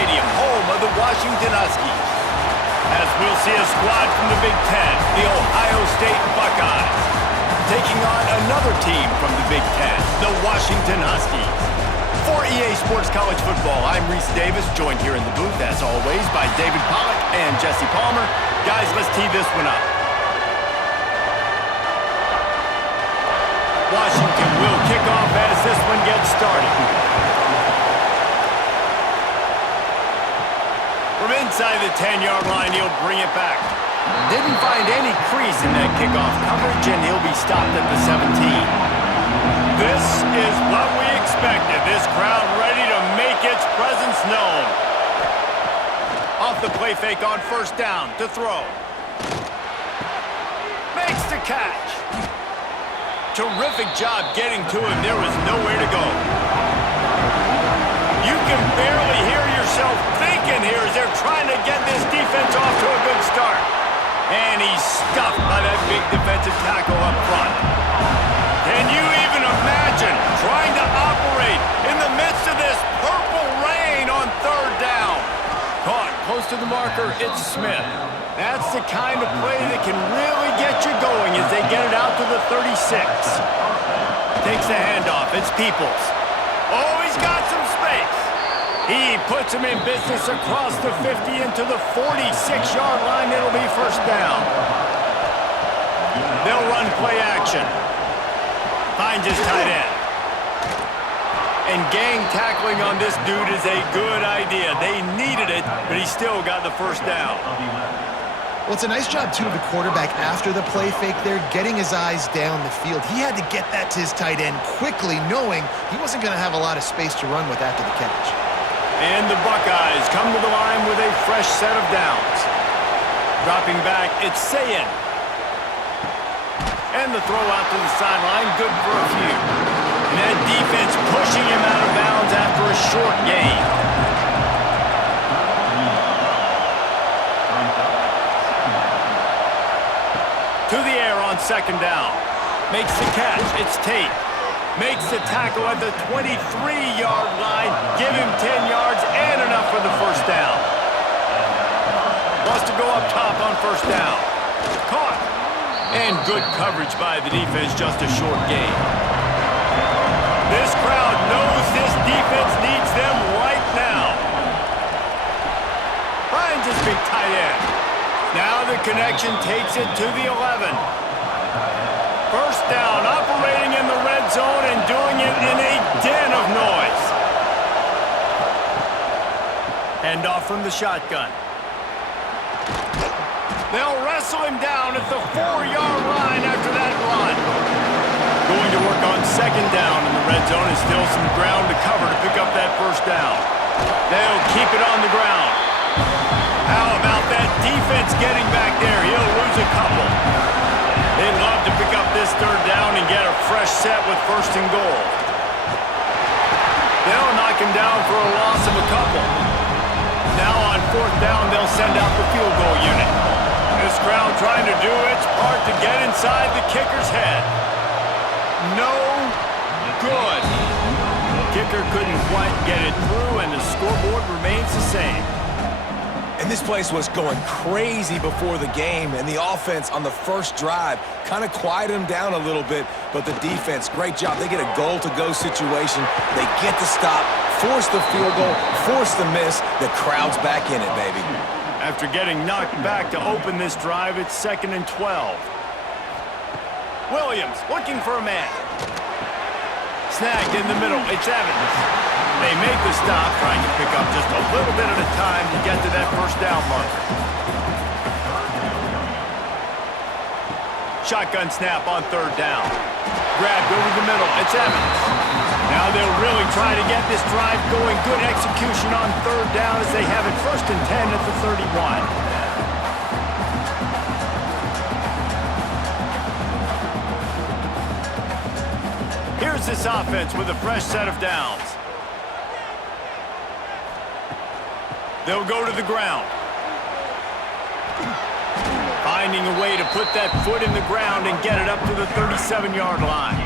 Stadium, home of the Washington Huskies. As we'll see a squad from the Big Ten, the Ohio State Buckeyes, taking on another team from the Big Ten, the Washington Huskies. For EA Sports College Football, I'm Reese Davis, joined here in the booth, as always, by David Pollack and Jesse Palmer. Guys, let's tee this one up. Washington will kick off as this one gets started. From inside the 10-yard line, he'll bring it back. Didn't find any crease in that kickoff coverage, and he'll be stopped at the 17. This is what we expected. This crowd ready to make its presence known. Off the play fake on first down to throw. Makes the catch. Terrific job getting to him. There was nowhere to go. You can barely hear yourself thinking here as they're trying to get this defense off to a good start. And he's stuffed by that big defensive tackle up front. Can you even imagine trying to operate in the midst of this purple rain on third down? Caught close to the marker, it's Smith. That's the kind of play that can really get you going as they get it out to the 36. Takes the handoff, it's Peoples. Oh, he's got some space. He puts him in business across the 50 into the 46-yard line. It'll be first down. They'll run play action. Finds his tight end. And gang tackling on this dude is a good idea. They needed it, but he still got the first down. Well, it's a nice job, too, of the quarterback after the play fake there, getting his eyes down the field. He had to get that to his tight end quickly, knowing he wasn't going to have a lot of space to run with after the catch. And the Buckeyes come to the line with a fresh set of downs. Dropping back, it's Sayin. And the throw out to the sideline, good for a few. And that defense pushing him out of bounds after a short gain. To the air on second down. Makes the catch, it's Tate. Makes the tackle at the 23-yard line. Give him 10 yards and enough for the first down. Wants to go up top on first down. Caught. And good coverage by the defense, just a short gain. This crowd knows this defense needs them right now. Finds his big tight end. Now the connection takes it to the 11. First down, operating in the red zone and doing it in a den of noise. Hand off from the shotgun. They'll wrestle him down at the 4-yard line after that run. Going to work on second down in the red zone and still some ground to cover to pick up that first down. They'll keep it on the ground. How about that defense getting back there? He'll lose a couple. They'd love to pick up this third down and get a fresh set with first and goal. They'll knock him down for a loss of a couple. Now on fourth down, they'll send out the field goal unit. This crowd trying to do its part to get inside the kicker's head. No good. Kicker couldn't quite get it through, and the scoreboard remains the same. And this place was going crazy before the game, and the offense on the first drive kind of quieted them down a little bit, but the defense, great job. They get a goal-to-go situation. They get the stop, force the field goal, force the miss. The crowd's back in it, baby. After getting knocked back to open this drive, it's 2nd and 12. Williams looking for a man. Snagged in the middle, it's Evans. They make the stop, trying to pick up just a little bit at a time to get to that first down marker. Shotgun snap on third down. Grabbed over the middle, it's Evans. Now they'll really try to get this drive going. Good execution on third down as they have it 1st and 10 at the 31. Here's this offense with a fresh set of downs. They'll go to the ground. Finding a way to put that foot in the ground and get it up to the 37-yard line.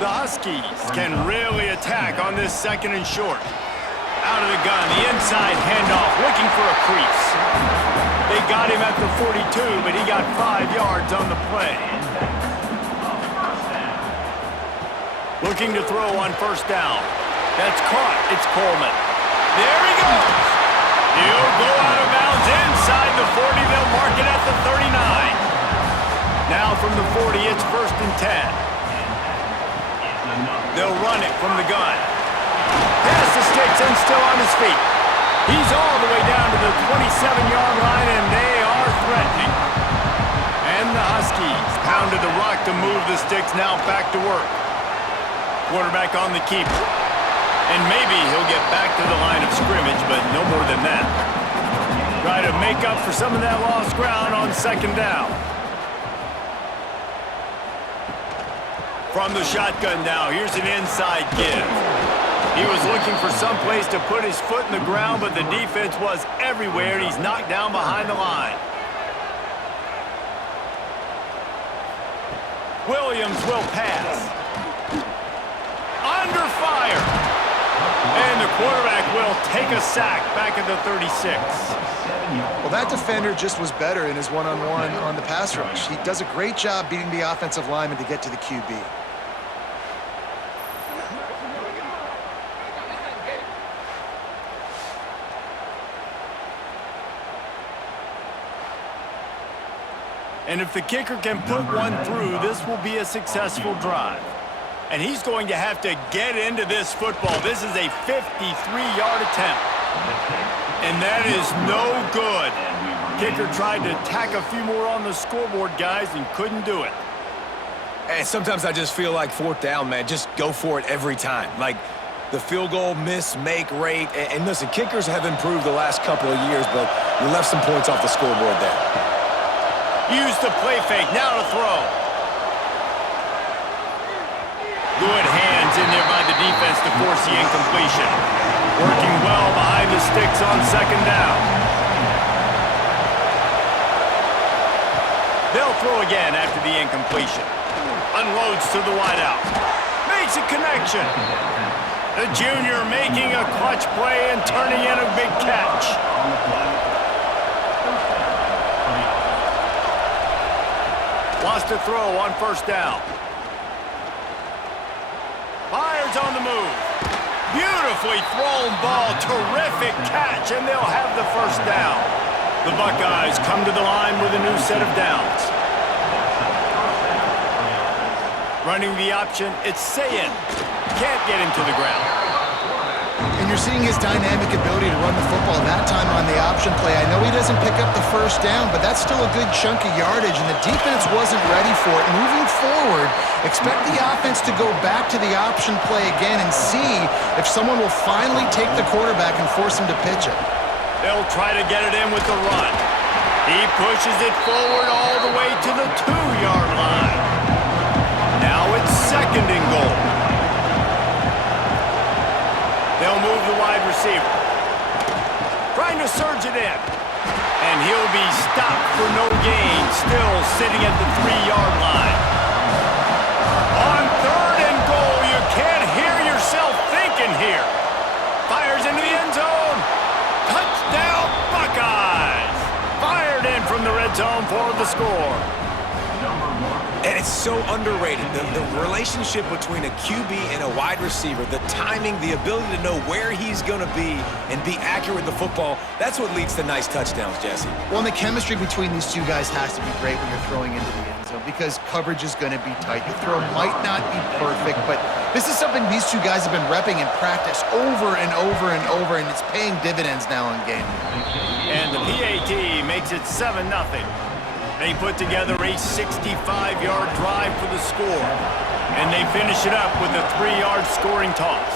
The Huskies can really attack on this 2nd and short. Out of the gun, the inside handoff, looking for a crease. They got him at the 42, but he got 5 yards on the play. Looking to throw on first down. That's caught. It's Coleman. There he goes. He'll go out of bounds inside the 40. They'll mark it at the 39. Now from the 40, it's 1st and 10. They'll run it from the gun. Pass the sticks and still on his feet. He's all the way down to the 27-yard line, and they are threatening. And the Huskies pounded the rock to move the sticks, now back to work. Quarterback on the keeper. And maybe he'll get back to the line of scrimmage, but no more than that. Try to make up for some of that lost ground on 2nd down. From the shotgun now, here's an inside give. He was looking for some place to put his foot in the ground, but the defense was everywhere, and he's knocked down behind the line. Williams will pass. Under fire. And the quarterback will take a sack back at the 36. Well, that defender just was better in his one-on-one on the pass rush. He does a great job beating the offensive lineman to get to the QB. And if the kicker can put one through, this will be a successful drive. And he's going to have to get into this football. This is a 53-yard attempt. And that is no good. Kicker tried to tack a few more on the scoreboard, guys, and couldn't do it. And sometimes I just feel like 4th down, man, just go for it every time. Like the field goal miss-make rate. And listen, kickers have improved the last couple of years, but we left some points off the scoreboard there. Use the play fake, now to throw. Good hands in there by the defense to force the incompletion. Working well behind the sticks on 2nd down. They'll throw again after the incompletion. Unloads to the wideout. Makes a connection. The junior making a clutch play and turning in a big catch. Lost to throw on 1st down. Fires on the move. Beautifully thrown ball. Terrific catch, and they'll have the 1st down. The Buckeyes come to the line with a new set of downs. Running the option, it's Sayin. Can't get him to the ground. And you're seeing his dynamic ability to run the football that time on the option play. I know he doesn't pick up the 1st down, but that's still a good chunk of yardage, and the defense wasn't ready for it. Moving forward, expect the offense to go back to the option play again and see if someone will finally take the quarterback and force him to pitch it. They'll try to get it in with the run. He pushes it forward all the way to the 2-yard line. Now it's 2nd and goal. They'll move the wide receiver. Trying to surge it in. And he'll be stopped for no gain, still sitting at the 3-yard line. On 3rd and goal, you can't hear yourself thinking here. Fires into the end zone. Touchdown, Buckeyes! Fired in from the red zone for the score. And it's so underrated. The relationship between a QB and a wide receiver, the timing, the ability to know where he's going to be and be accurate with the football, that's what leads to nice touchdowns, Jesse. Well, and the chemistry between these two guys has to be great when you're throwing into the end zone because coverage is going to be tight. The throw might not be perfect, but this is something these two guys have been repping in practice over and over and over, and it's paying dividends now in game. And the PAT makes it 7-0. They put together a 65-yard drive for the score, and they finish it up with a 3-yard scoring toss.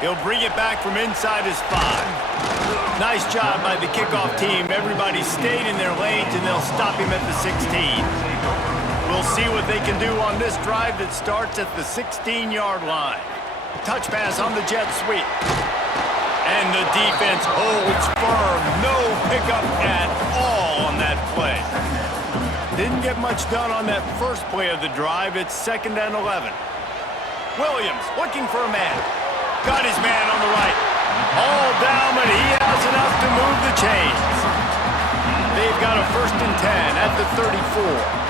He'll bring it back from inside his 5. Nice job by the kickoff team. Everybody stayed in their lanes, and they'll stop him at the 16. We'll see what they can do on this drive that starts at the 16-yard line. Touch pass on the jet sweep. And the defense holds firm. No pickup at all on that play. Didn't get much done on that first play of the drive. It's 2nd and 11. Williams looking for a man. Got his man on the right. All down, but he has enough to move the chains. They've got a 1st and 10 at the 34.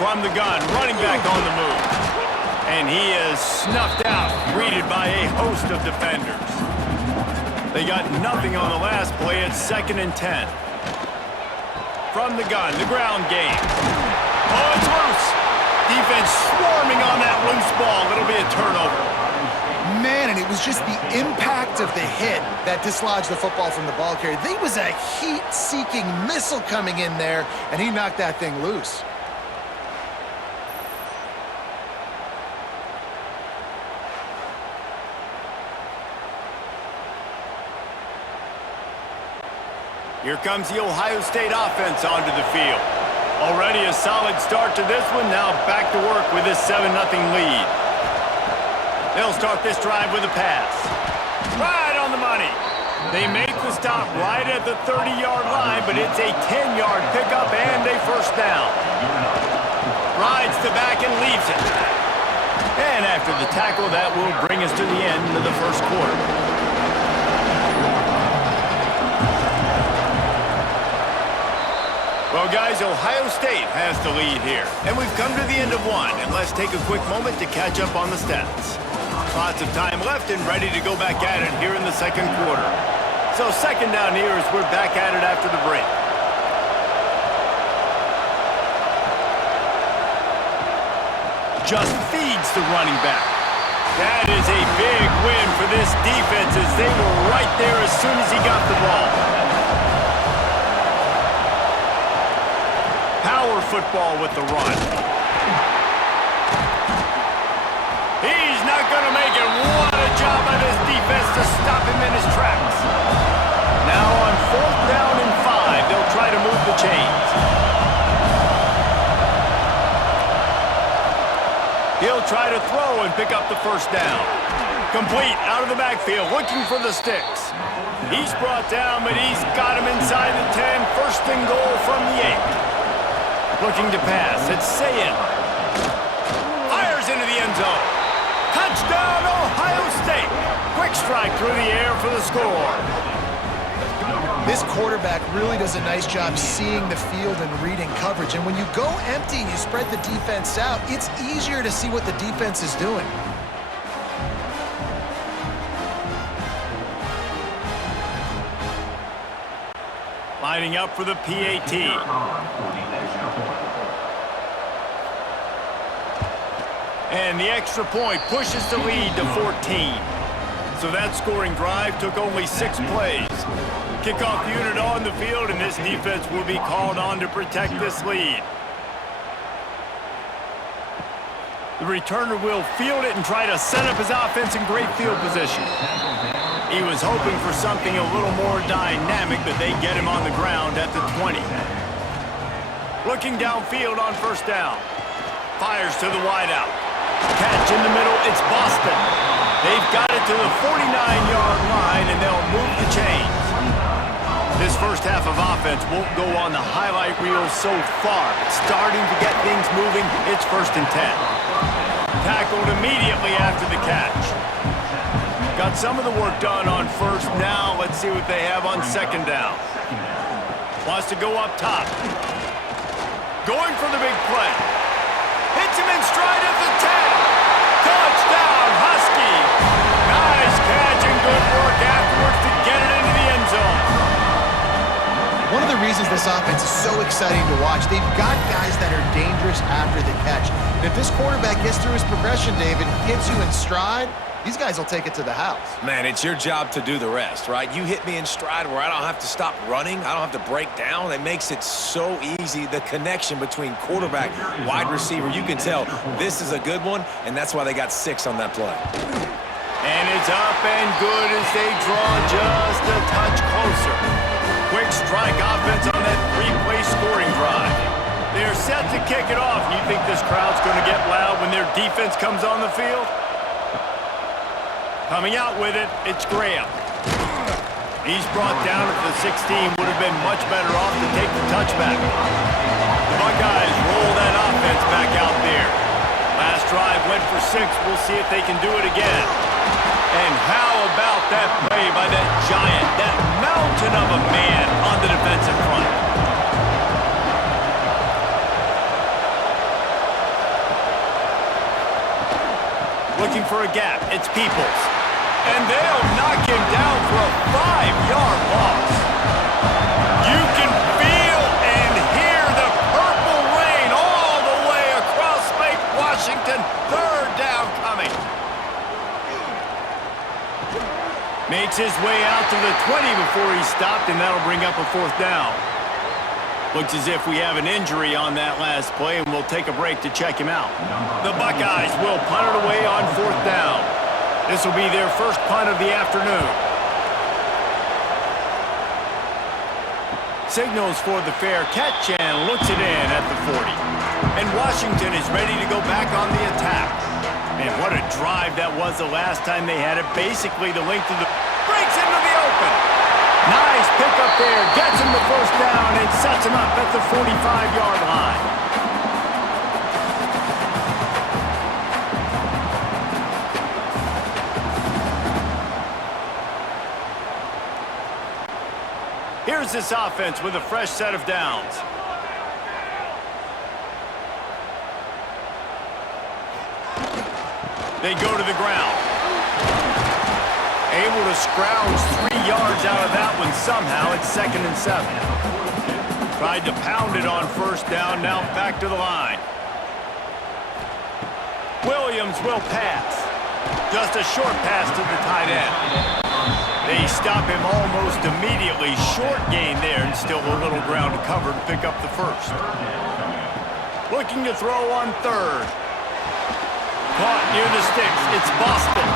From the gun, running back on the move. And he is snuffed out, greeted by a host of defenders. They got nothing on the last play. It's 2nd and 10. From the gun, the ground game. Oh, it's loose. Defense swarming on that loose ball. It'll be a turnover. Man, and it was just the impact of the hit that dislodged the football from the ball carrier. There was a heat-seeking missile coming in there, and he knocked that thing loose. Here comes the Ohio State offense onto the field. Already a solid start to this one. Now back to work with this 7-0 lead. They'll start this drive with a pass. Right on the money. They make the stop right at the 30-yard line, but it's a 10-yard pickup and a 1st down. Rides the back and leaves it. And after the tackle, that will bring us to the end of the 1st quarter. Well, guys, Ohio State has the lead here. And we've come to the end of one. And let's take a quick moment to catch up on the stats. Lots of time left and ready to go back at it here in the 2nd quarter. So 2nd down here as we're back at it after the break. Just feeds the running back. That is a big win for this defense as they were right there as soon as he got the ball. Power football with the run. He's not going to make it. What a job by this defense to stop him in his tracks. Now on 4th down and 5, they'll try to move the chains. He'll try to throw and pick up the 1st down. Complete out of the backfield, looking for the sticks. He's brought down, but he's got him inside the 10. 1st and goal from the 8. Looking to pass. It's Sayin. Fires into the end zone. Touchdown, Ohio State. Quick strike through the air for the score. This quarterback really does a nice job seeing the field and reading coverage. And when you go empty and you spread the defense out, it's easier to see what the defense is doing. Lining up for the PAT. And the extra point pushes the lead to 14. So that scoring drive took only 6 plays. Kickoff unit on the field, and this defense will be called on to protect this lead. The returner will field it and try to set up his offense in great field position. He was hoping for something a little more dynamic, but they get him on the ground at the 20. Looking downfield on 1st down. Fires to the wideout. Catch in the middle, it's Boston. They've got it to the 49-yard line, and they'll move the chains. This 1st half of offense won't go on the highlight reel so far, but starting to get things moving, it's 1st and 10. Tackled immediately after the catch. Got some of the work done on 1st. Now let's see what they have on 2nd down. Wants to go up top. Going for the big play. Hits him in stride at the 10. Touchdown, Huskies. Nice catch and good work afterwards to get it into the end zone. One of the reasons this offense is so exciting to watch, they've got guys that are dangerous after the catch. And if this quarterback gets through his progression, David, hits you in stride, these guys will take it to the house. Man, it's your job to do the rest, right? You hit me in stride where I don't have to stop running. I don't have to break down. It makes it so easy. The connection between quarterback, wide receiver, you can tell this is a good one, and that's why they got 6 on that play. And it's up and good as they draw just a touch closer. Quick strike offense on that 3-play scoring drive. They're set to kick it off. You think this crowd's going to get loud when their defense comes on the field? Coming out with it, it's Graham. He's brought down at the 16. Would have been much better off to take the touchback. The Buckeyes roll that offense back out there. Last drive went for 6. We'll see if they can do it again. And how about that play by that giant, that mountain of a man on the defensive front? Looking for a gap. It's Peoples. And they'll knock him down for a 5-yard loss. You can feel and hear the purple rain all the way across Lake Washington. 3rd down coming. Makes his way out to the 20 before he stopped, and that'll bring up a 4th down. Looks as if we have an injury on that last play, and we'll take a break to check him out. The Buckeyes will punt it away on 4th down. This will be their first punt of the afternoon. Signals for the fair catch and looks it in at the 40. And Washington is ready to go back on the attack. And what a drive that was the last time they had it. Basically the length of the... breaks into the open. Nice pick up there. Gets him the 1st down and sets him up at the 45-yard line. Here's this offense with a fresh set of downs. They go to the ground. Able to scrounge 3 yards out of that one somehow. It's 2nd and 7. Tried to pound it on 1st down. Now back to the line. Williams will pass. Just a short pass to the tight end. They stop him almost immediately. Short gain there, and still a little ground to cover to pick up the 1st. Looking to throw on 3rd. Caught near the sticks. It's Boston.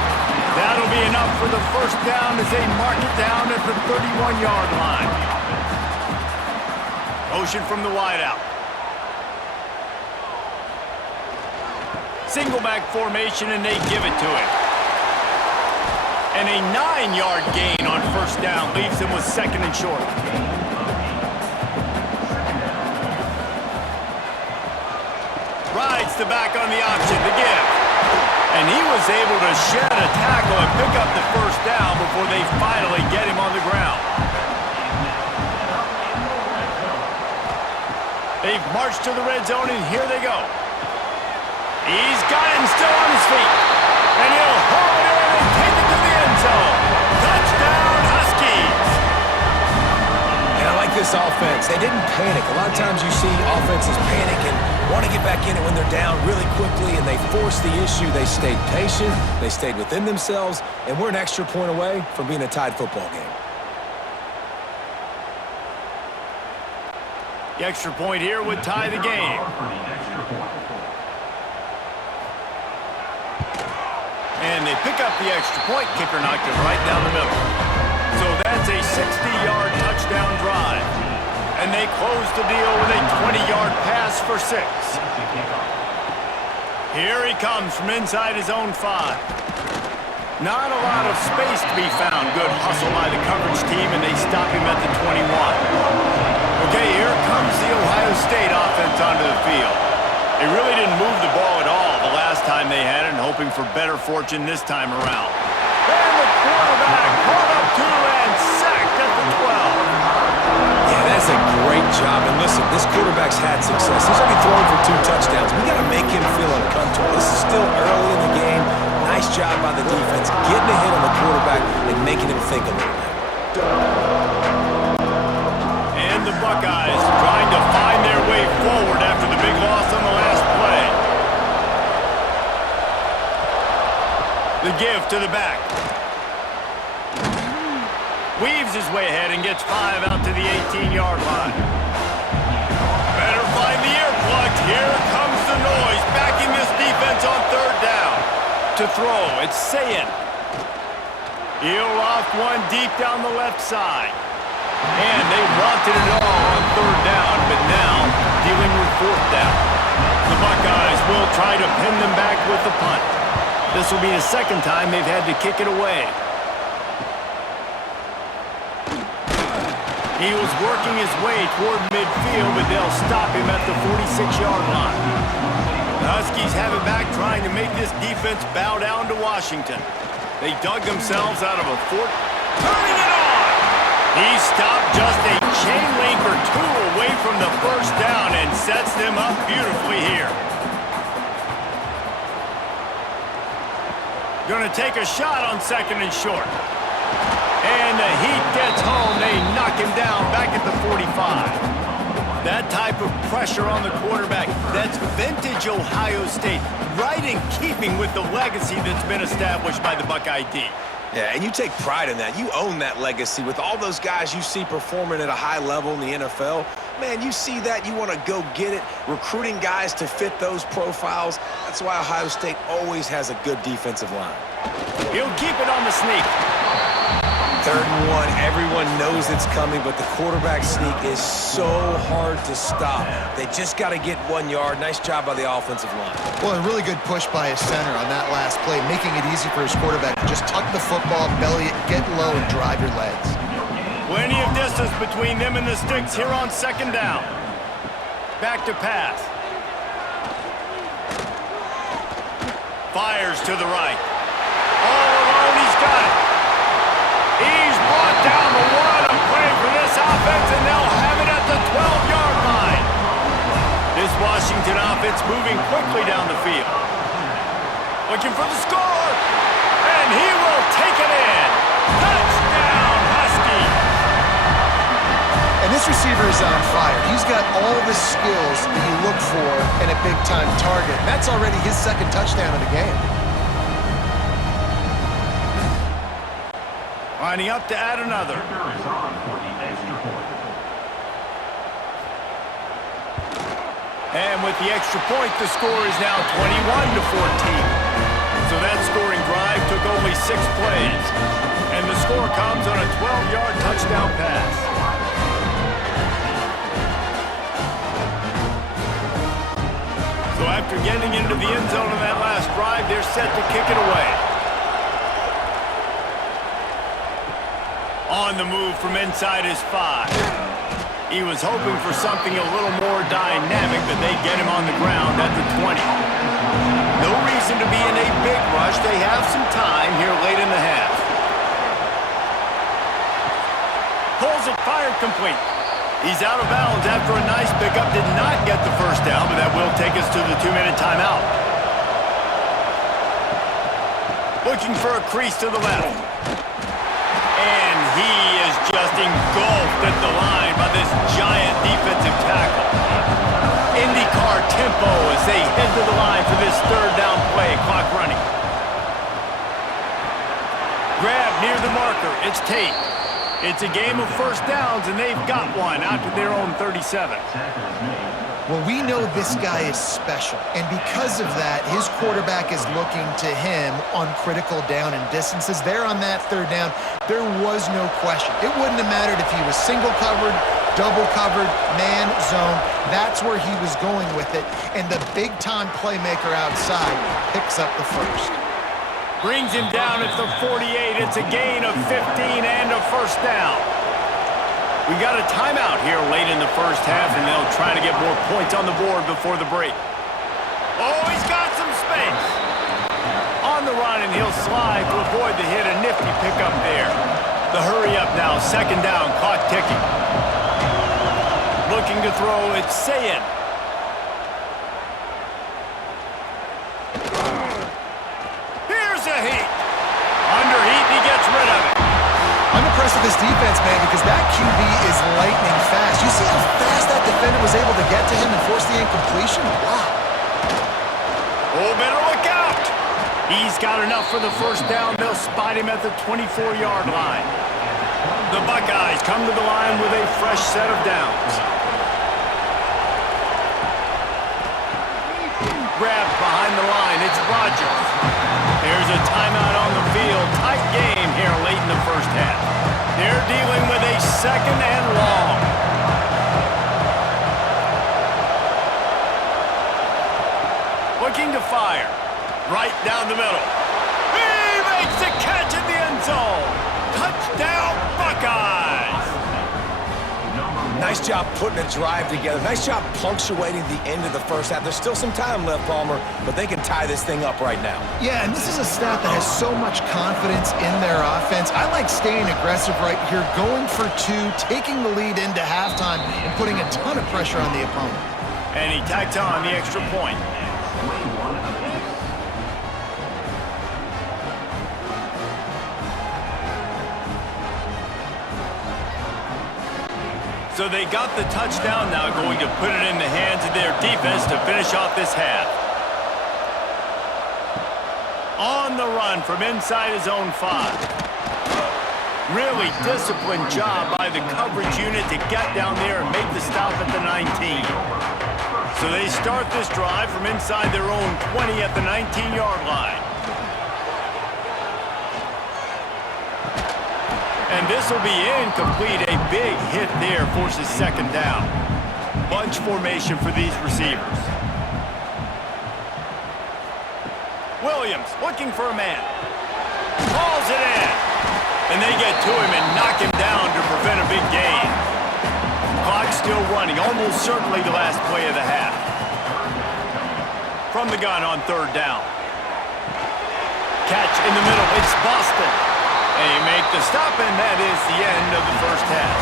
That'll be enough for the 1st down as they mark it down at the 31-yard line. Motion from the wideout. Single back formation, and they give it to him. And a 9-yard gain on 1st down leaves them with 2nd and short. Rides the back on the option to give. And he was able to shed a tackle and pick up the 1st down before they finally get him on the ground. They've marched to the red zone, and here they go. He's got him still on his feet. And he'll haul it in and take it to the end zone. Touchdown, Huskies! And I like this offense. They didn't panic. A lot of times you see offenses panic and want to get back in it when they're down really quickly, and they forced the issue. They stayed patient. They stayed within themselves, and we're an extra point away from being a tied football game. The extra point here would tie the game. And they pick up the extra point. Kicker knocked it right down the middle. So that's a 60-yard touchdown drive. And they close the deal with a 20-yard pass for 6. Here he comes from inside his own 5. Not a lot of space to be found. Good hustle by the coverage team, and they stop him at the 21. Okay, here comes the Ohio State offense onto the field. They really didn't move the ball at all the last time they had it, and hoping for better fortune this time around. And the quarterback caught up to and sacked at the 12. Yeah, that's a great job. And listen, this quarterback's had success. He's already thrown for 2 touchdowns. We got to make him feel uncomfortable. This is still early in the game. Nice job by the defense, getting a hit on the quarterback and making him think a little bit. And the Buckeyes trying to find their way forward after the big loss on the last play. The give to the back. Weaves his way ahead and gets 5 out to the 18-yard line. Better find the earplugs. Here comes the noise, backing this defense on 3rd down. To throw, it's Sayin. He'll loft one deep down the left side. And they wanted it all on 3rd down, but now dealing with 4th down. The Buckeyes will try to pin them back with the punt. This will be the 2nd time they've had to kick it away. He was working his way toward midfield, but they'll stop him at the 46-yard line. The Huskies have it back, trying to make this defense bow down to Washington. They dug themselves out of a fort. Turning it on! He stopped just a chain link or two away from the first down and sets them up beautifully here. Going to take a shot on 2nd and short. And the heat gets home. They knock him down back at the 45. That type of pressure on the quarterback, that's vintage Ohio State, right in keeping with the legacy that's been established by the Buckeye D. Yeah, and you take pride in that. You own that legacy with all those guys you see performing at a high level in the NFL. Man, you see that, you want to go get it, recruiting guys to fit those profiles. That's why Ohio State always has a good defensive line. He'll keep it on the sneak. 3rd and 1, everyone knows it's coming, but the quarterback sneak is so hard to stop. They just got to get 1 yard. Nice job by the offensive line. Well, a really good push by his center on that last play, making it easy for his quarterback to just tuck the football, belly it, get low, and drive your legs. Plenty of distance between them and the sticks here on 2nd down. Back to pass. Fires to the right. All alone, he's got it. He's brought down, the what a play for this offense, and they'll have it at the 12-yard line. This Washington offense moving quickly down the field. Looking for the score, and he will take it in. Touchdown, Huskies. And this receiver is on fire. He's got all the skills that you look for in a big-time target. That's already his 2nd touchdown of the game. Lining up to add another. And with the extra point, the score is now 21-14. So that scoring drive took only 6 plays. And the score comes on a 12-yard touchdown pass. So after getting into the end zone on that last drive, they're set to kick it away. On the move from inside his 5. He was hoping for something a little more dynamic, but they get him on the ground at the 20. No reason to be in a big rush. They have some time here late in the half. Pulls it, fired complete. He's out of bounds after a nice pickup. Did not get the first down, but that will take us to the 2-minute timeout. Looking for a crease to the left. And he is just engulfed at the line by this giant defensive tackle. IndyCar tempo as they head to the line for this 3rd down play. Clock running. Grab near the marker. It's Tate. It's a game of first downs, and they've got one out to their own 37. Well, we know this guy is special, and because of that, his quarterback is looking to him on critical down and distances. There on that 3rd down, there was no question. It wouldn't have mattered if he was single covered, double covered, man, zone. That's where he was going with it, and the big-time playmaker outside picks up the first. Brings him down at the 48. It's a gain of 15 and a first down. We got a timeout here late in the first half, and they'll try to get more points on the board before the break. Oh, he's got some space. On the run, and he'll slide to avoid the hit. A nifty pickup there. The hurry up now, 2nd down, clock ticking. Looking to throw, it's Sayin. Here's a heat. Under heat, he gets rid of it. I'm impressed with this defense, man, because that QB is lightning fast. You see how fast that defender was able to get to him and force the incompletion? Wow. Oh, better look out. He's got enough for the first down. They'll spot him at the 24-yard line. The Buckeyes come to the line with a fresh set of downs. Grabbed behind the line. It's Rodgers. There's a timeout on the field. Tight game here late in the first half. They're dealing with a 2nd and long. Looking to fire. Right down the middle. He makes the catch in the end zone. Touchdown, Buckeyes. Nice job putting a drive together. Nice job punctuating the end of the first half. There's still some time left, Palmer, but they can tie this thing up right now. Yeah, and this is a staff that has so much confidence in their offense. I like staying aggressive right here, going for two, taking the lead into halftime, and putting a ton of pressure on the opponent. And he tacks on the extra point. So they got the touchdown now, going to put it in the hands of their defense to finish off this half. On the run from inside his own 5. Really disciplined job by the coverage unit to get down there and make the stop at the 19. So they start this drive from inside their own 20 at the 19-yard line. And this will be incomplete. A big hit there forces second down. Bunch formation for these receivers. Williams looking for a man. Hauls it in. And they get to him and knock him down to prevent a big gain. Clock still running. Almost certainly the last play of the half. From the gun on third down. Catch in the middle. It's Boston. They make the stop, and that is the end of the first half.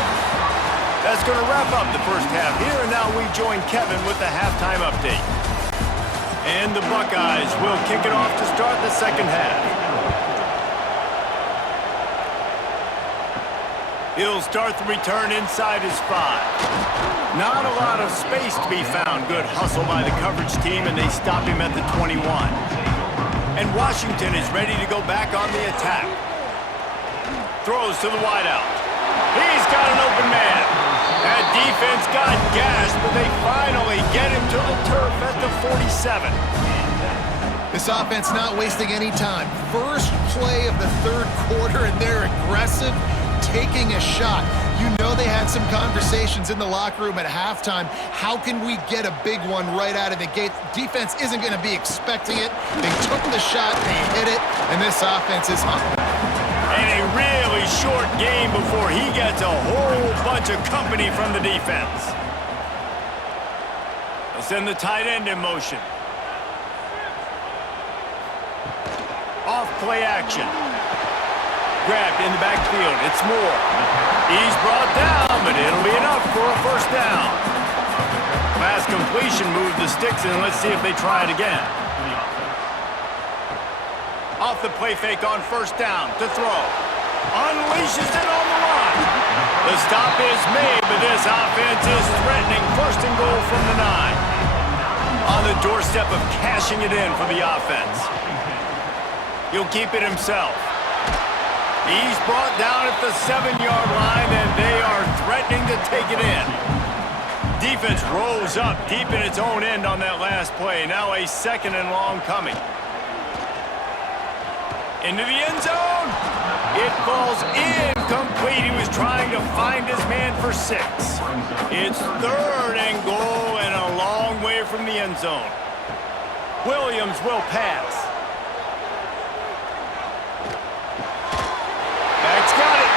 That's going to wrap up the first half here, and now we join Kevin with the halftime update. And the Buckeyes will kick it off to start the second half. He'll start the return inside his 5. Not a lot of space to be found. Good hustle by the coverage team, and they stop him at the 21. And Washington is ready to go back on the attack. Throws to the wideout. He's got an open man. That defense got gashed, but they finally get him to the turf at the 47. This offense not wasting any time. First play of the third quarter, and they're aggressive, taking a shot. You know they had some conversations in the locker room at halftime. How can we get a big one right out of the gate? Defense isn't going to be expecting it. They took the shot, they hit it, and this offense is hungry. And a really short game before he gets a whole bunch of company from the defense. They'll send the tight end in motion. Off play action. Grabbed in the backfield. It's Moore. He's brought down, but it'll be enough for a first down. Pass completion moved the sticks, and let's see if they try it again. Off the play fake on first down to throw. Unleashes it on the line. The stop is made, but this offense is threatening first and goal from the 9. On the doorstep of cashing it in for the offense. He'll keep it himself. He's brought down at the 7-yard line, and they are threatening to take it in. Defense rose up deep in its own end on that last play. Now a second and long coming. Into the end zone. It falls incomplete. He was trying to find his man for 6. It's third and goal and a long way from the end zone. Williams will pass. Back's got it.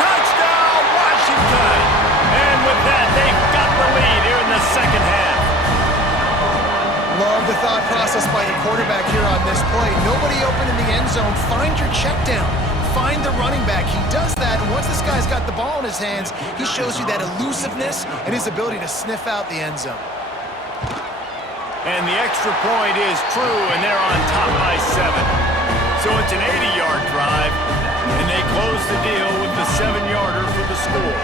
Touchdown, Washington. And with that, they've got the lead here in the second half. Love the thought process by the quarterback here on this play. Nobody open in the end zone. Find your check down. Find the running back. He does that, and once this guy's got the ball in his hands, he shows you that elusiveness and his ability to sniff out the end zone. And the extra point is true, and they're on top by 7. So it's an 80-yard drive, and they close the deal with the 7-yarder for the score.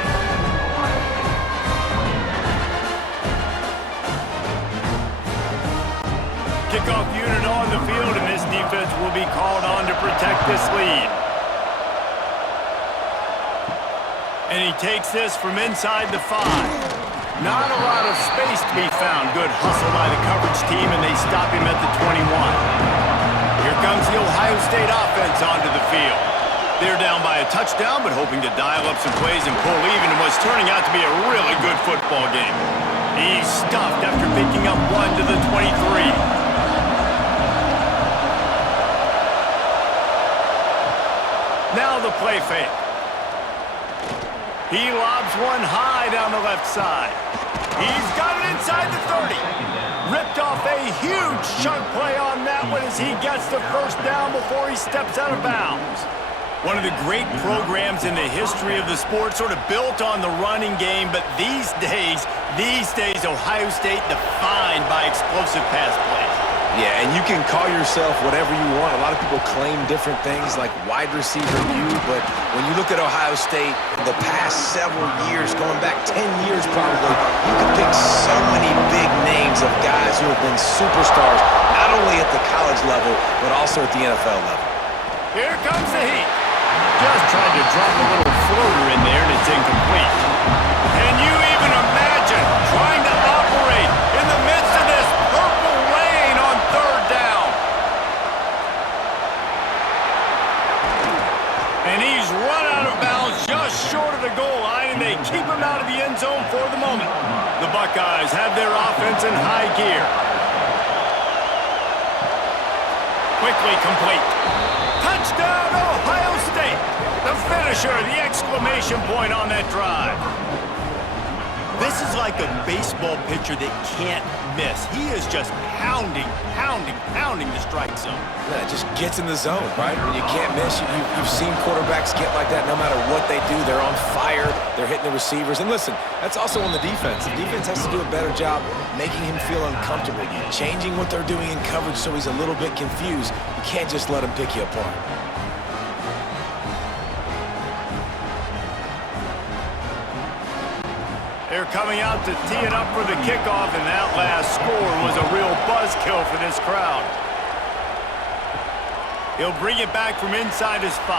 Kickoff unit on the field, and this defense will be called on to protect this lead. And he takes this from inside the 5. Not a lot of space to be found. Good hustle by the coverage team, and they stop him at the 21. Here comes the Ohio State offense onto the field. They're down by a touchdown, but hoping to dial up some plays and pull even in what's turning out to be a really good football game. He's stuffed after picking up 1 to the 23. Now the play fake. He lobs one high down the left side. He's got it inside the 30. Ripped off a huge chunk play on that one as he gets the first down before he steps out of bounds. One of the great programs in the history of the sport, sort of built on the running game, but these days, Ohio State defined by explosive pass plays. Yeah, and you can call yourself whatever you want. A lot of people claim different things like wide receiver U, but when you look at Ohio State the past several years, going back 10 years probably, you can pick so many big names of guys who have been superstars, not only at the college level, but also at the NFL level. Here comes the heat. Just tried to drop a little floater in there, and it's incomplete. Can you even imagine trying to operate in the midst of this purple rain on third down? And he's run out of bounds just short of the goal line, and they keep him out of the end zone for the moment. The Buckeyes have their offense in high gear. Quickly complete. Touchdown, Ohio State! The finisher, the exclamation point on that drive. This is like a baseball pitcher that can't miss. He is just pounding the strike zone. Yeah, it just gets in the zone, right? When you can't miss, you've seen quarterbacks get like that no matter what they do. They're on fire. They're hitting the receivers. And listen, that's also on the defense. The defense has to do a better job making him feel uncomfortable, changing what they're doing in coverage so he's a little bit confused. You can't just let him pick you apart. They're coming out to tee it up for the kickoff, and that last score was a real buzzkill for this crowd. He'll bring it back from inside his 5.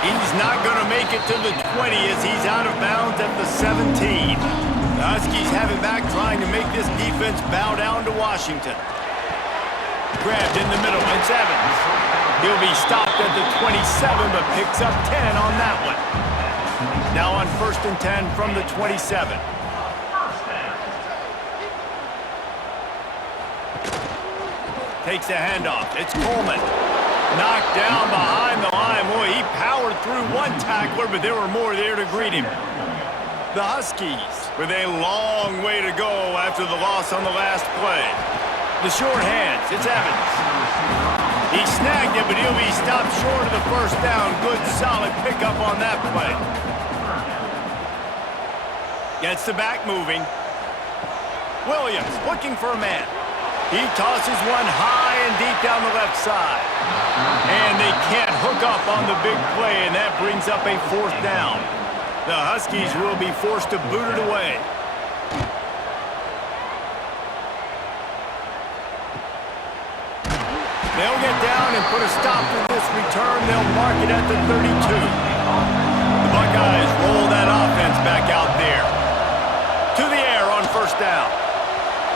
He's not going to make it to the 20 as he's out of bounds at the 17. The Huskies have it back, trying to make this defense bow down to Washington. Grabbed in the middle, it's Evans. He'll be stopped at the 27, but picks up 10 on that one. Now on 1st and 10 from the 27. Takes the handoff. It's Coleman. Knocked down behind the line. Boy, he powered through one tackler, but there were more there to greet him. The Huskies with a long way to go after the loss on the last play. The short hands. It's Evans. He snagged it, but he'll be stopped short of the first down. Good, solid pickup on that play. Gets the back moving. Williams looking for a man. He tosses one high and deep down the left side. And they can't hook up on the big play, and that brings up a 4th down. The Huskies will be forced to boot it away. They'll get down and put a stop to this return. They'll mark it at the 32. The Buckeyes roll that offense back out there. To the air on 1st down.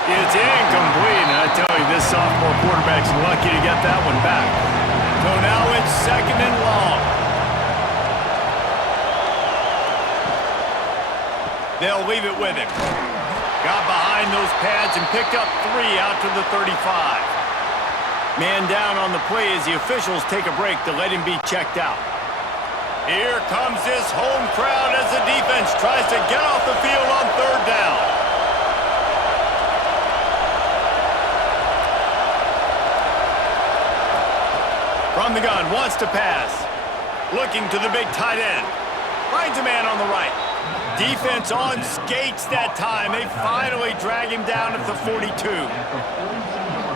It's incomplete, and I tell you, this sophomore quarterback's lucky to get that one back. So now it's 2nd and long. They'll leave it with him. Got behind those pads and picked up 3 out to the 35. Man down on the play as the officials take a break to let him be checked out. Here comes this home crowd as the defense tries to get off the field on 3rd down. From the gun, wants to pass. Looking to the big tight end. Finds a man on the right. Defense on skates that time. They finally drag him down at the 42.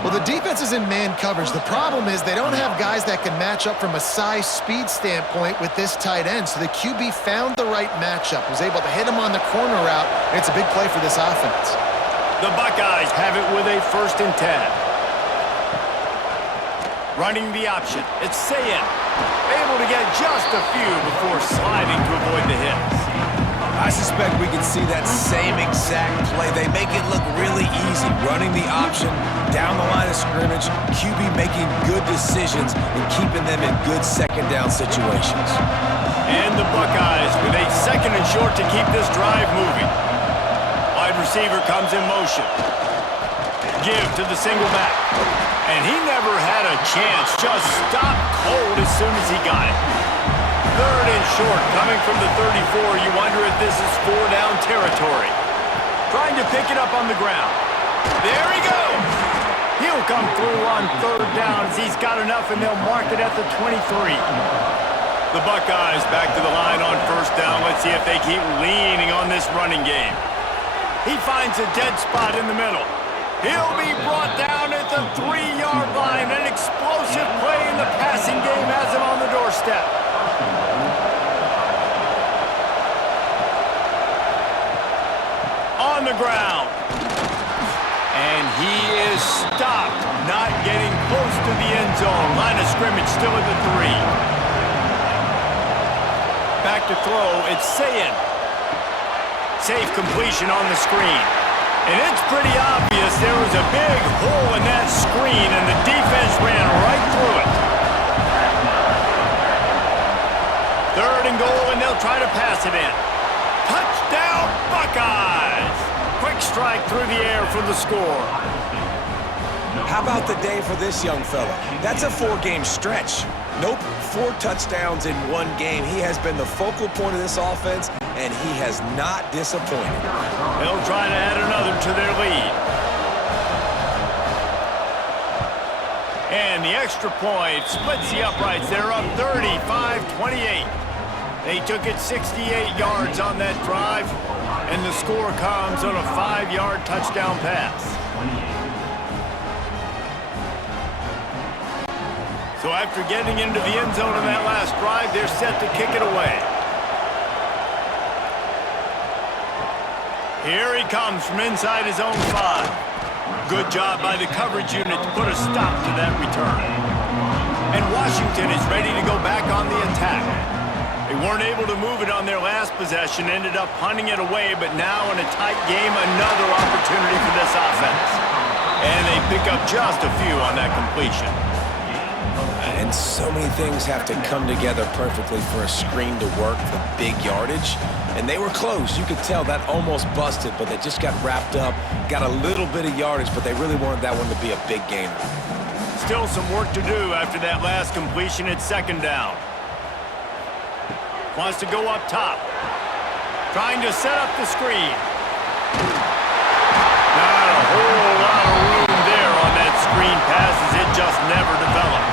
Well, the defense is in man coverage. The problem is they don't have guys that can match up from a size, speed standpoint with this tight end. So the QB found the right matchup, was able to hit him on the corner route, and it's a big play for this offense. The Buckeyes have it with a 1st and 10. Running the option. It's Sayin. Able to get just a few before sliding to avoid the hits. I suspect we can see that same exact play. They make it look really easy, running the option down the line of scrimmage, QB making good decisions and keeping them in good 2nd down situations. And the Buckeyes with a 2nd and short to keep this drive moving. Wide receiver comes in motion. Give to the single back. And he never had a chance. Just stopped cold as soon as he got it. Third and short, coming from the 34. You wonder if this is 4-down territory. Trying to pick it up on the ground. There he goes. He'll come through on third down as he's got enough, and they'll mark it at the 23. The Buckeyes back to the line on first down. Let's see if they keep leaning on this running game. He finds a dead spot in the middle. He'll be brought down at the 3-yard line. An explosive play in the passing game has him on the doorstep. On the ground. And he is stopped, not getting close to the end zone. Line of scrimmage still at the 3. Back to throw, it's Sayin. Safe completion on the screen. And it's pretty obvious there was a big hole in that screen, and the defense ran right through it. Third and goal, and they'll try to pass it in. Touchdown, Buckeyes! Quick strike through the air for the score. How about the day for this young fella? That's a 4-game stretch. Nope, 4 touchdowns in 1 game. He has been the focal point of this offense, and he has not disappointed. They'll try to add another to their lead. And the extra point splits the uprights. They're up 35-28. They took it 68 yards on that drive, and the score comes on a 5-yard touchdown pass. So after getting into the end zone on that last drive, they're set to kick it away. Here he comes from inside his own 5. Good job by the coverage unit to put a stop to that return. And Washington is ready to go back on the attack. They weren't able to move it on their last possession, ended up punting it away, but now in a tight game, another opportunity for this offense. And they pick up just a few on that completion. And so many things have to come together perfectly for a screen to work for big yardage. And they were close. You could tell that almost busted, but they just got wrapped up, got a little bit of yardage, but they really wanted that one to be a big gainer. Still some work to do after that last completion at second down. Wants to go up top. Trying to set up the screen. Not a whole lot of room there on that screen pass as it just never developed.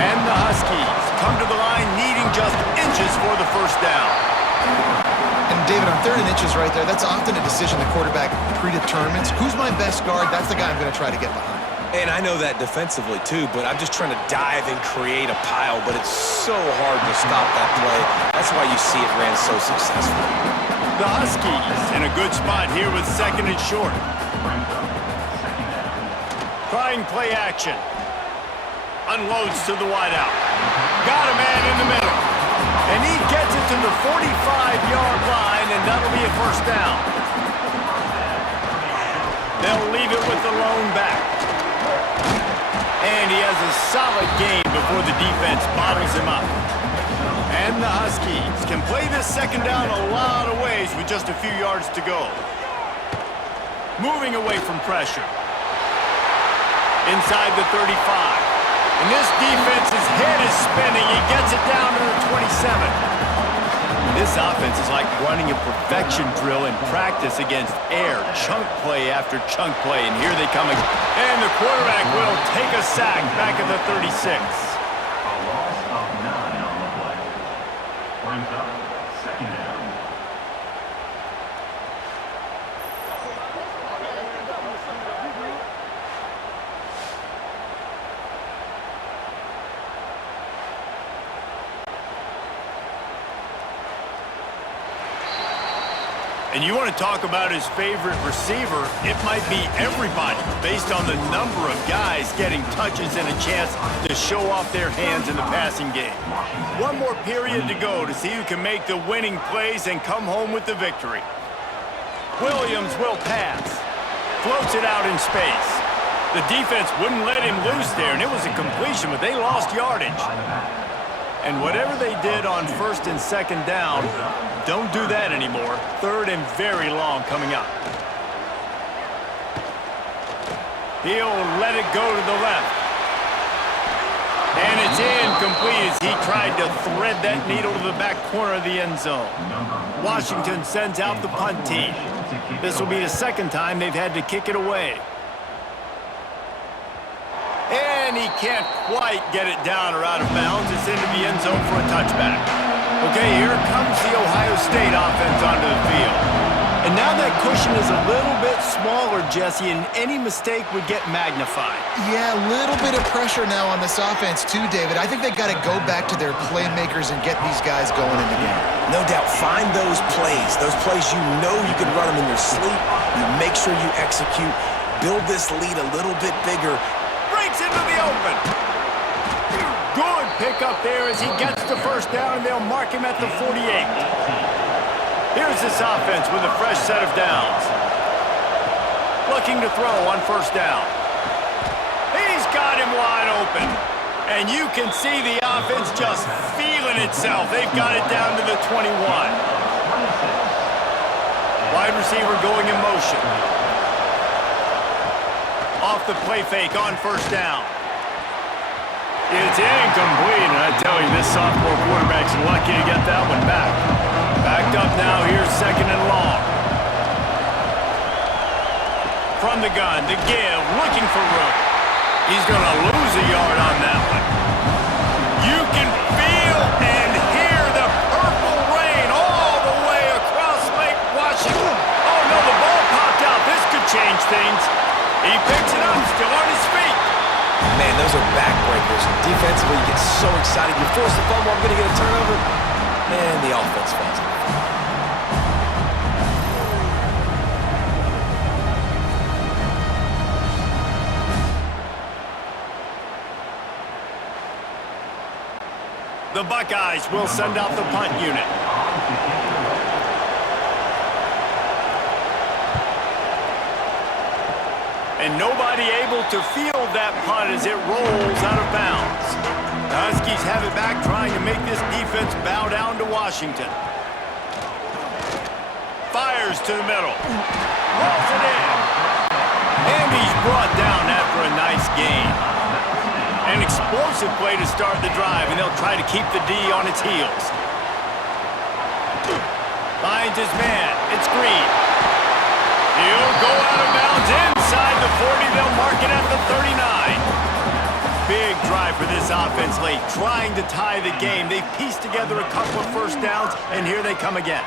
And the Huskies come to the line needing just inches for the first down. And David, on 3rd and inches right there, that's often a decision the quarterback predetermines. Who's my best guard? That's the guy I'm going to try to get behind. And I know that defensively, too, but I'm just trying to dive and create a pile, but it's so hard to stop that play. That's why you see it ran so successfully. The Huskies in a good spot here with 2nd and short. Trying play action. Unloads to the wideout. Got a man in the middle. And he gets it to the 45-yard line, and that'll be a first down. They'll leave it with the lone back. And he has a solid gain before the defense bottles him up. And the Huskies can play this second down a lot of ways with just a few yards to go. Moving away from pressure. Inside the 35. And this defense's head is spinning. He gets it down to the 27. This offense is like running a perfection drill in practice against air. Chunk play after chunk play. And here they come again. And the quarterback will take a sack back at the 36. A loss of 9 on the play. Brings up second down. And you want to talk about his favorite receiver, it might be everybody based on the number of guys getting touches and a chance to show off their hands in the passing game. One more period to go to see who can make the winning plays and come home with the victory. Williams will pass. Floats it out in space. The defense wouldn't let him loose there, and it was a completion, but they lost yardage. And whatever they did on 1st and 2nd down, don't do that anymore. 3rd and very long coming up. He'll let it go to the left. And it's incomplete as he tries tried to thread that needle to the back corner of the end zone. Washington sends out the punt team. This will be the second time they've had to kick it away. And he can't quite get it down or out of bounds. It's into the end zone for a touchback. Okay, here comes the Ohio State offense onto the field. And now that cushion is a little bit smaller, Jesse, and any mistake would get magnified. Yeah, a little bit of pressure now on this offense too, David. I think they've got to go back to their playmakers and get these guys going in the game. No doubt, find those plays you know you can run them in your sleep. You make sure you execute. Build this lead a little bit bigger. Breaks into the open. Good pickup there as he gets the first down, and they'll mark him at the 48. Here's this offense with a fresh set of downs. Looking to throw on first down. He's got him wide open. And you can see the offense just feeling itself. They've got it down to the 21. Wide receiver going in motion. Off the play fake on first down. It's incomplete, and I tell you, this sophomore quarterback's lucky to get that one back. Backed up now, here's second and long. From the gun, the give, looking for room. He's going to lose a yard on that one. You can feel and hear the purple rain all the way across Lake Washington. Oh, no, the ball popped out. This could change things. He picks it up, still on his feet. Man, those are backbreakers. Defensively, you get so excited. You force the fumble, I'm going to get a turnover. Man, the offense falls apart. The Buckeyes will send out the punt unit. And nobody able to field that punt as it rolls out of bounds. The Huskies have it back, trying to make this defense bow down to Washington. Fires to the middle. Rolls it in. And he's brought down after a nice gain. An explosive play to start the drive, and they'll try to keep the D on its heels. Finds his man. It's Green. He'll go out of bounds inside the 40. They'll mark it at the 39. Big drive for this offense late, trying to tie the game. They've pieced together a couple of first downs, and here they come again.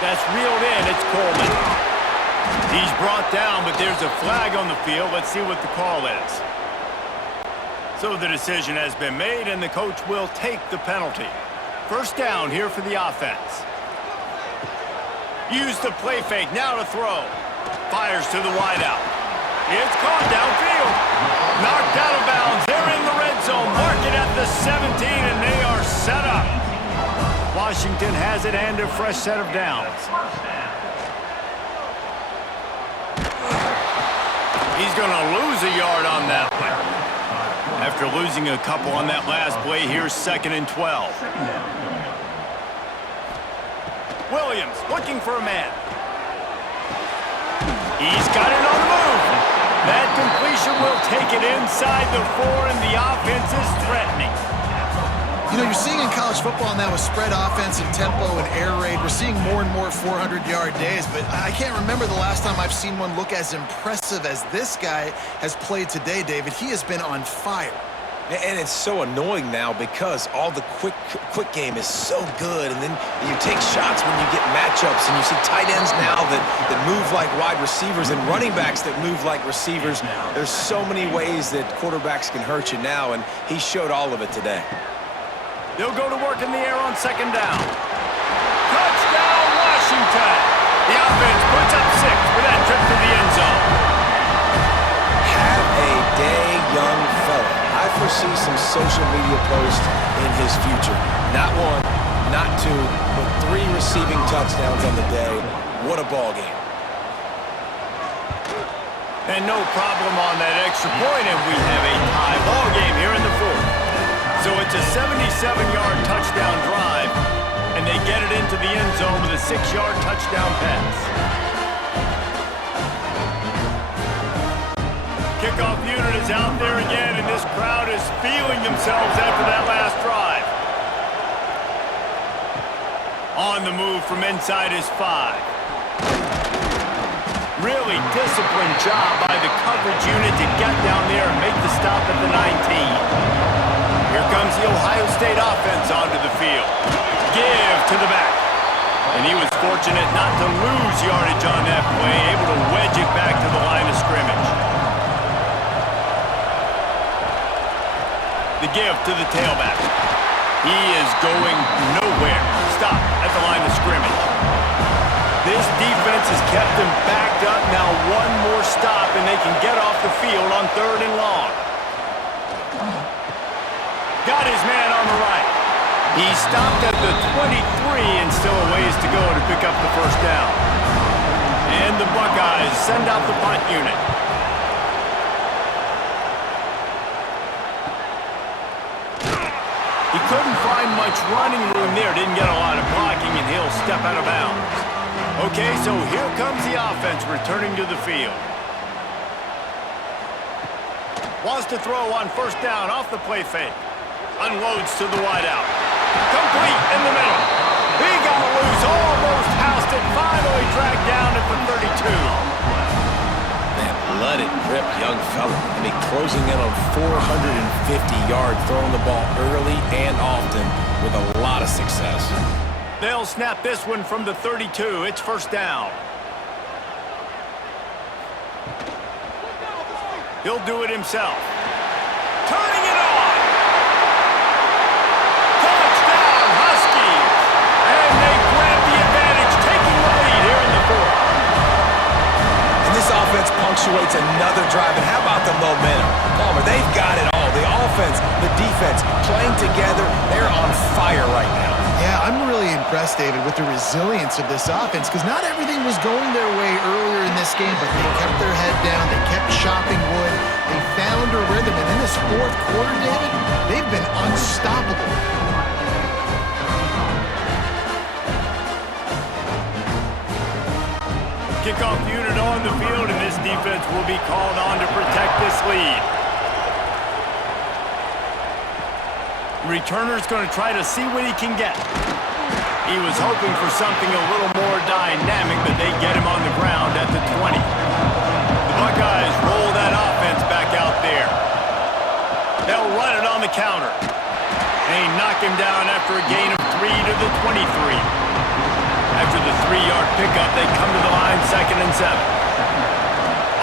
That's reeled in. It's Coleman. He's brought down, but there's a flag on the field. Let's see what the call is. So the decision has been made, and the coach will take the penalty. First down here for the offense. Use the play fake, now to throw. Fires to the wideout. It's caught downfield. Knocked out of bounds. They're in the red zone. Mark it at the 17, and they are set up. Washington has it and a fresh set of downs. He's going to lose a yard on that one. After losing a couple on that last play, here's second and 12. Williams looking for a man. He's got it on the move. That completion will take it inside the 4, and the offense is threatening. You know, you're seeing in college football now with spread offense and tempo and air raid, we're seeing more and more 400-yard days, but I can't remember the last time I've seen one look as impressive as this guy has played today, David. He has been on fire. And it's so annoying now because all the quick game is so good, and then you take shots when you get matchups, and you see tight ends now that move like wide receivers and running backs that move like receivers. There's so many ways that quarterbacks can hurt you now, and he showed all of it today. They'll go to work in the air on second down. Touchdown, Washington! The offense puts up 6 with that trip to the end zone. Have a day, young fella. I foresee some social media posts in his future. Not 1, not 2, but 3 receiving touchdowns on the day. What a ball game. And no problem on that extra point, and we have a tie ball game here in the 4th. So it's a 77-yard touchdown drive, and they get it into the end zone with a 6-yard touchdown pass. Kickoff unit is out there again, and this crowd is feeling themselves after that last drive. On the move from inside his 5. Really disciplined job by the coverage unit to get down there and make the stop at the 19. Here comes the Ohio State offense onto the field. Give to the back. And he was fortunate not to lose yardage on that play, able to wedge it back to the line of scrimmage. The give to the tailback. He is going nowhere. Stop at the line of scrimmage. This defense has kept them backed up. Now one more stop and they can get off the field on 3rd and long. Got his man on the right. He stopped at the 23 and still a ways to go to pick up the first down. And the Buckeyes send out the punt unit. He couldn't find much running room there. Didn't get a lot of blocking, and he'll step out of bounds. Okay, so here comes the offense returning to the field. Wants to throw on 1st down off the play fake. Unloads to the wideout. Complete in the middle. He got loose, almost housed it, finally dragged down at the 32. Man, let it rip, young fella. I mean, closing in on 450 yards, throwing the ball early and often with a lot of success. They'll snap this one from the 32. It's 1st down. He'll do it himself. Turning it on. Touchdown, Huskies. And they grab the advantage, taking the lead here in the 4th. And this offense punctuates another drive. And how about the momentum? Palmer, they've got it all. The offense, the defense, playing together. They're on fire right now. Yeah, I'm really impressed, David, with the resilience of this offense because not everything was going their way earlier in this game, but they kept their head down. They kept chopping wood. They found a rhythm. And in this 4th quarter, David, they've been unstoppable. Kickoff unit on the field, and this defense will be called on to protect this lead. Returner's going to try to see what he can get. He was hoping for something a little more dynamic, but they get him on the ground at the 20. The Buckeyes roll that offense back out there. They'll run it on the counter. They knock him down after a gain of 3 to the 23. After the 3-yard pickup, they come to the line 2nd and 7.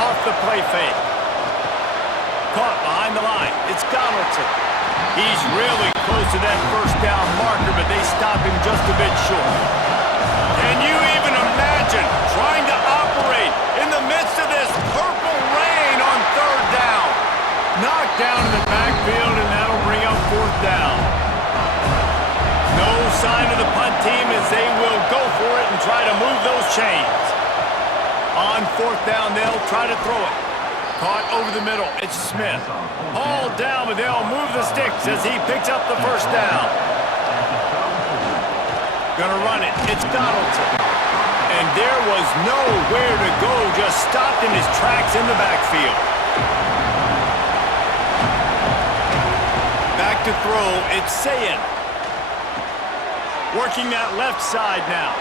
Off the play fake. Caught behind the line. It's Donaldson. He's really close to that 1st down marker, but they stop him just a bit short. Can you even imagine trying to operate in the midst of this purple rain on 3rd down? Knocked down in the backfield, and that'll bring up 4th down. No sign of the punt team as they will go for it and try to move those chains. On 4th down, they'll try to throw it. Caught over the middle. It's Smith. Hauled down, but they'll move the sticks as he picks up the 1st down. Gonna run it. It's Donaldson. And there was nowhere to go. Just stopped in his tracks in the backfield. Back to throw. It's Sayin. Working that left side now.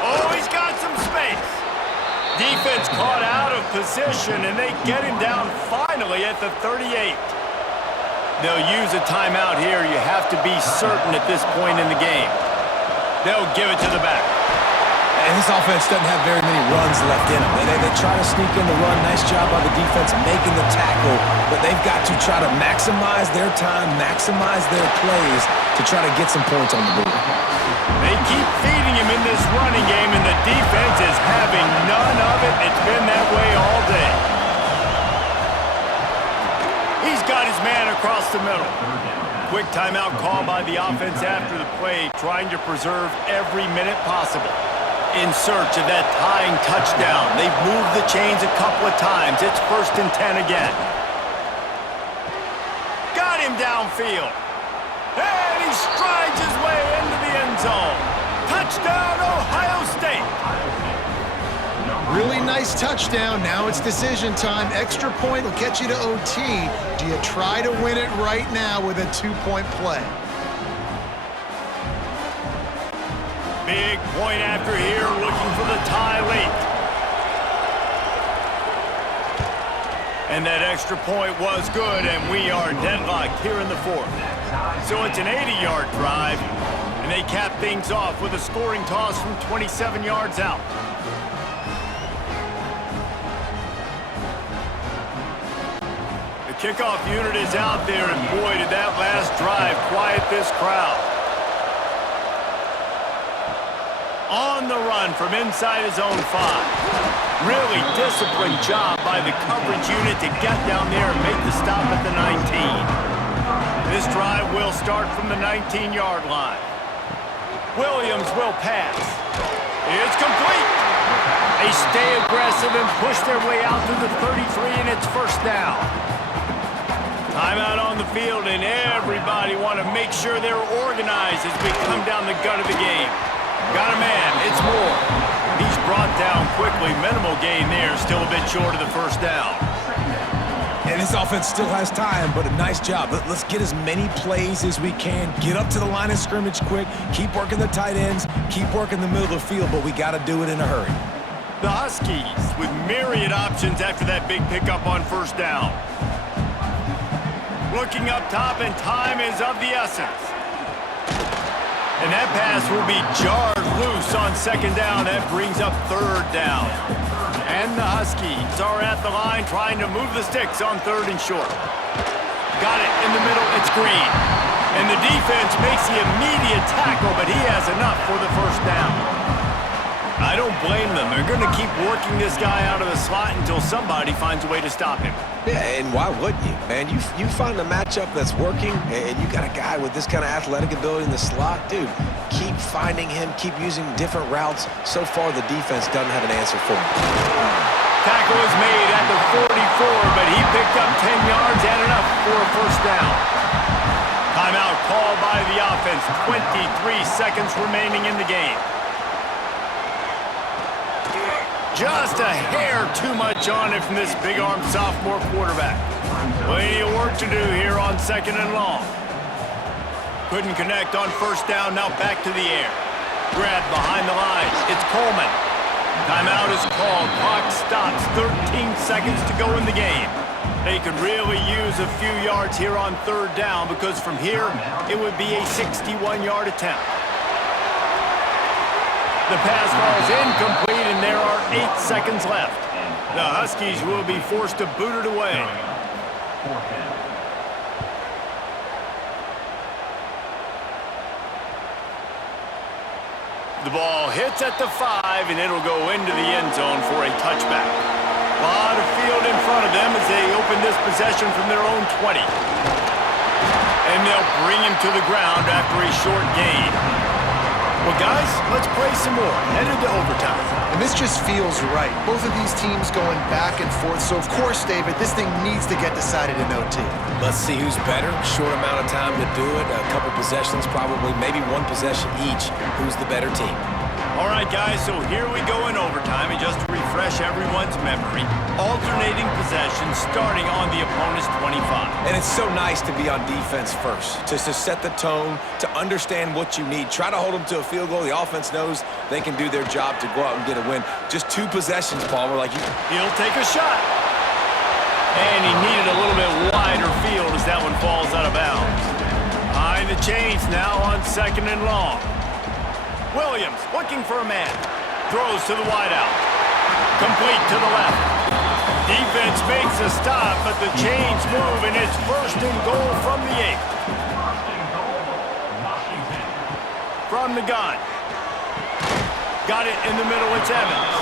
Oh, he's got some space. Defense caught out of position, and they get him down finally at the 38. They'll use a timeout here. You have to be certain at this point in the game. They'll give it to the back. And this offense doesn't have very many runs left in them. They try to sneak in the run. Nice job by the defense making the tackle, but they've got to try to maximize their time, maximize their plays to try to get some points on the board. They keep feeding him in this running game, and the defense is having none of it. It's been that way all day. He's got his man across the middle. Quick timeout call by the offense after the play, trying to preserve every minute possible. In search of that tying touchdown. They've moved the chains a couple of times. It's 1st and 10 again. Got him downfield. And he strides his way into the end zone. Touchdown, Ohio State. Really nice touchdown. Now it's decision time. Extra point will get you to OT. Do you try to win it right now with a 2-point play? Big point after here, looking for the tie late. And that extra point was good, and we are deadlocked here in the fourth. So it's an 80-yard drive, and they cap things off with a scoring toss from 27 yards out. The kickoff unit is out there, and boy, did that last drive quiet this crowd. On the run from inside his own 5. Really disciplined job by the coverage unit to get down there and make the stop at the 19. This drive will start from the 19-yard line. Williams will pass. It's complete. They stay aggressive and push their way out to the 33, and it's first down. Timeout on the field, and everybody want to make sure they're organized as we come down the gut of the game. Got a man. It's Moore. He's brought down quickly. Minimal gain there. Still a bit short of the first down. And this offense still has time, but a nice job. Let's get as many plays as we can. Get up to the line of scrimmage quick. Keep working the tight ends. Keep working the middle of the field, but we got to do it in a hurry. The Huskies with myriad options after that big pickup on first down. Looking up top, and time is of the essence. And that pass will be jarred loose on second down. That brings up third down. And the Huskies are at the line trying to move the sticks on third and short. Got it in the middle. It's Green. And the defense makes the immediate tackle, but he has enough for the first down. I don't blame them. They're going to keep working this guy out of the slot until somebody finds a way to stop him. Yeah, and why wouldn't you, man? You find a matchup that's working, and you got a guy with this kind of athletic ability in the slot. Dude, keep finding him, keep using different routes. So far, the defense doesn't have an answer for him. Tackle is made at the 44, but he picked up 10 yards and enough for a first down. Timeout called by the offense. 23 seconds remaining in the game. Just a hair too much on it from this big-armed sophomore quarterback. Plenty of work to do here on second and long. Couldn't connect on first down, now back to the air. Grab behind the lines. It's Coleman. Timeout is called. Clock stops. 13 seconds to go in the game. They could really use a few yards here on third down because from here, it would be a 61-yard attempt. The pass falls incomplete, and there are 8 seconds left. The Huskies will be forced to boot it away. The ball hits at the 5, and it'll go into the end zone for a touchback. A lot of field in front of them as they open this possession from their own 20. And they'll bring him to the ground after a short gain. Well, guys, let's play some more. Headed to overtime. And this just feels right. Both of these teams going back and forth. So, of course, David, this thing needs to get decided in OT. Let's see who's better. Short amount of time to do it. A couple possessions, probably maybe one possession each. Who's the better team? All right, guys, so here we go in overtime. And just to refresh everyone's memory, alternating possessions starting on the opponent's 25. And it's so nice to be on defense first, just to set the tone, to understand what you need. Try to hold them to a field goal. The offense knows they can do their job to go out and get a win. Just 2 possessions, Paul. We're like, he'll take a shot. And he needed a little bit wider field as that one falls out of bounds. Behind the chains now on second and long. Williams looking for a man. Throws to the wideout. Complete to the left. Defense makes a stop, but the chains move, and it's first and goal from the 8. From the gun. Got it in the middle. It's Evans.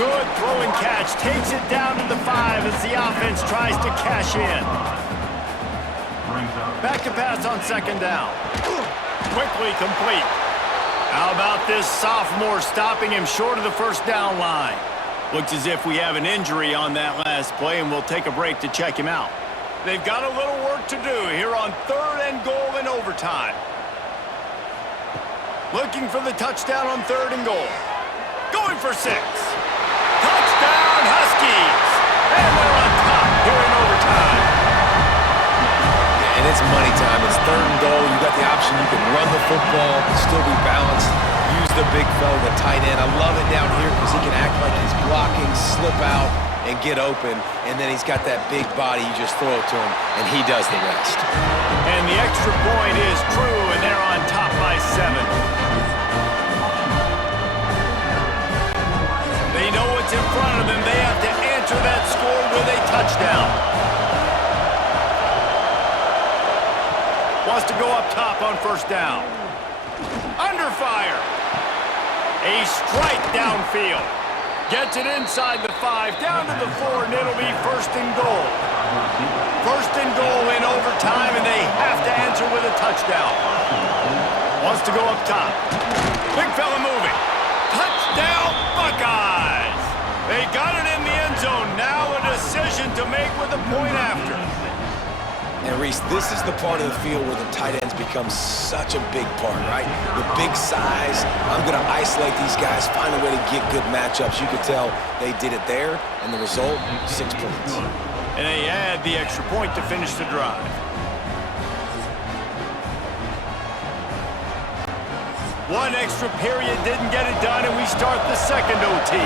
Good throwing catch. Takes it down to the 5 as the offense tries to cash in. Back to pass on second down. Quickly complete. How about this sophomore stopping him short of the first down line? Looks as if we have an injury on that last play, and we'll take a break to check him out. They've got a little work to do here on third and goal in overtime. Looking for the touchdown on third and goal. Going for 6. Huskies. And they're on top here in overtime. And it's money time. It's 3rd and goal. You got the option. You can run the football, still be balanced, use the big fella, the tight end. I love it down here because he can act like he's blocking, slip out, and get open. And then he's got that big body. You just throw it to him, and he does the rest. And the extra point is true, and they're on top by 7. They know what's in front of them. They have to answer that score with a touchdown. Wants to go up top on 1st down. Under fire. A strike downfield. Gets it inside the 5, down to the 4, and it'll be 1st and goal. 1st and goal in overtime, and they have to answer with a touchdown. Wants to go up top. Big fella moving. Touchdown, Buckeyes! They got it in the end zone. Now a decision to make with a point after. And Reese, this is the part of the field where the tight ends become such a big part, right? The big size. I'm going to isolate these guys, find a way to get good matchups. You could tell they did it there, and the result, 6 points. And they add the extra point to finish the drive. One extra period didn't get it done, and we start the 2nd OT.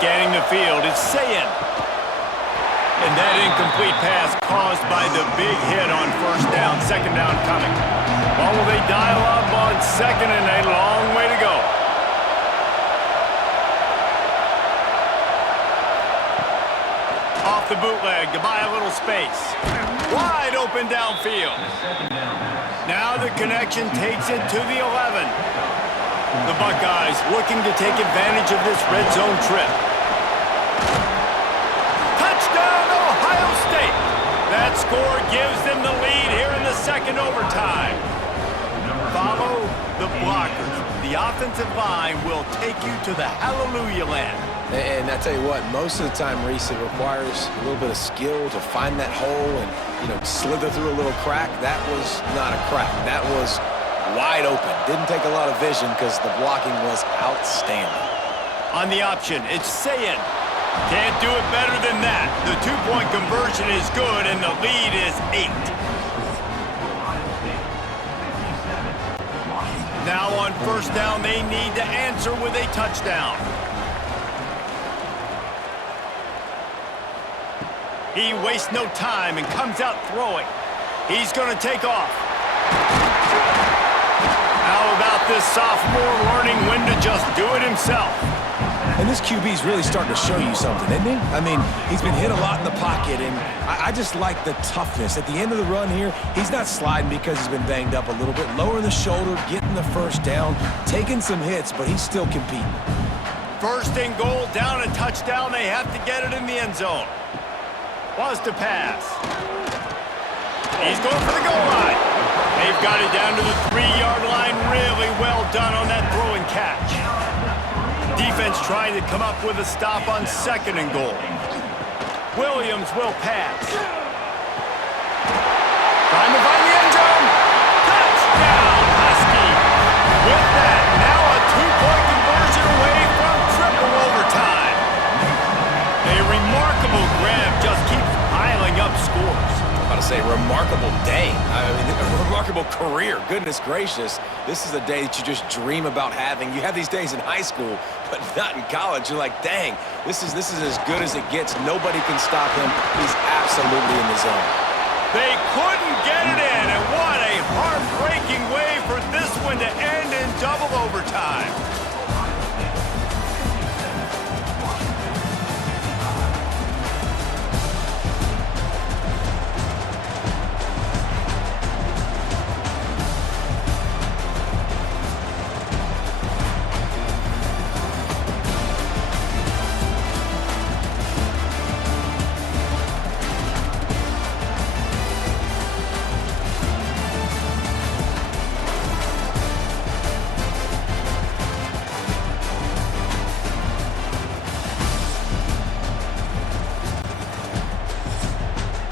Scanning the field, it's Sayin. And that incomplete pass caused by the big hit on 1st down, 2nd down coming. Well, will they dial up on 2nd and a long way to go? Off the bootleg to buy a little space. Wide open downfield. Now the connection takes it to the 11. The Buckeyes looking to take advantage of this red zone trip. That score gives them the lead here in the 2nd overtime. Follow the blockers. The offensive line will take you to the hallelujah land. And I tell you what, most of the time, Reese, it requires a little bit of skill to find that hole and, slither through a little crack. That was not a crack. That was wide open. Didn't take a lot of vision because the blocking was outstanding. On the option, it's Sayin. Can't do it better than that. The 2-point conversion is good, and the lead is 8. Now on 1st down, they need to answer with a touchdown. He wastes no time and comes out throwing. He's going to take off. How about this sophomore learning when to just do it himself? And this QB's really starting to show you something, isn't he? I mean, he's been hit a lot in the pocket, and I just like the toughness. At the end of the run here, he's not sliding because he's been banged up a little bit. Lowering the shoulder, getting the 1st down, taking some hits, but he's still competing. 1st and goal, down a touchdown. They have to get it in the end zone. Was to pass. He's going for the goal line. They've got it down to the 3-yard line. Really well done on that throw and catch. Defense trying to come up with a stop on 2nd and goal. Williams will pass. Trying to find the end zone. Touchdown, Huskies. With that, now a 2-point conversion away from triple overtime. A remarkable grab just keeps piling up scores. I'm about to say remarkable day. I mean, a remarkable career. Goodness gracious. This is a day that you just dream about having. You have these days in high school, but not in college. You're like, dang, this is as good as it gets. Nobody can stop him. He's absolutely in the zone. They couldn't get it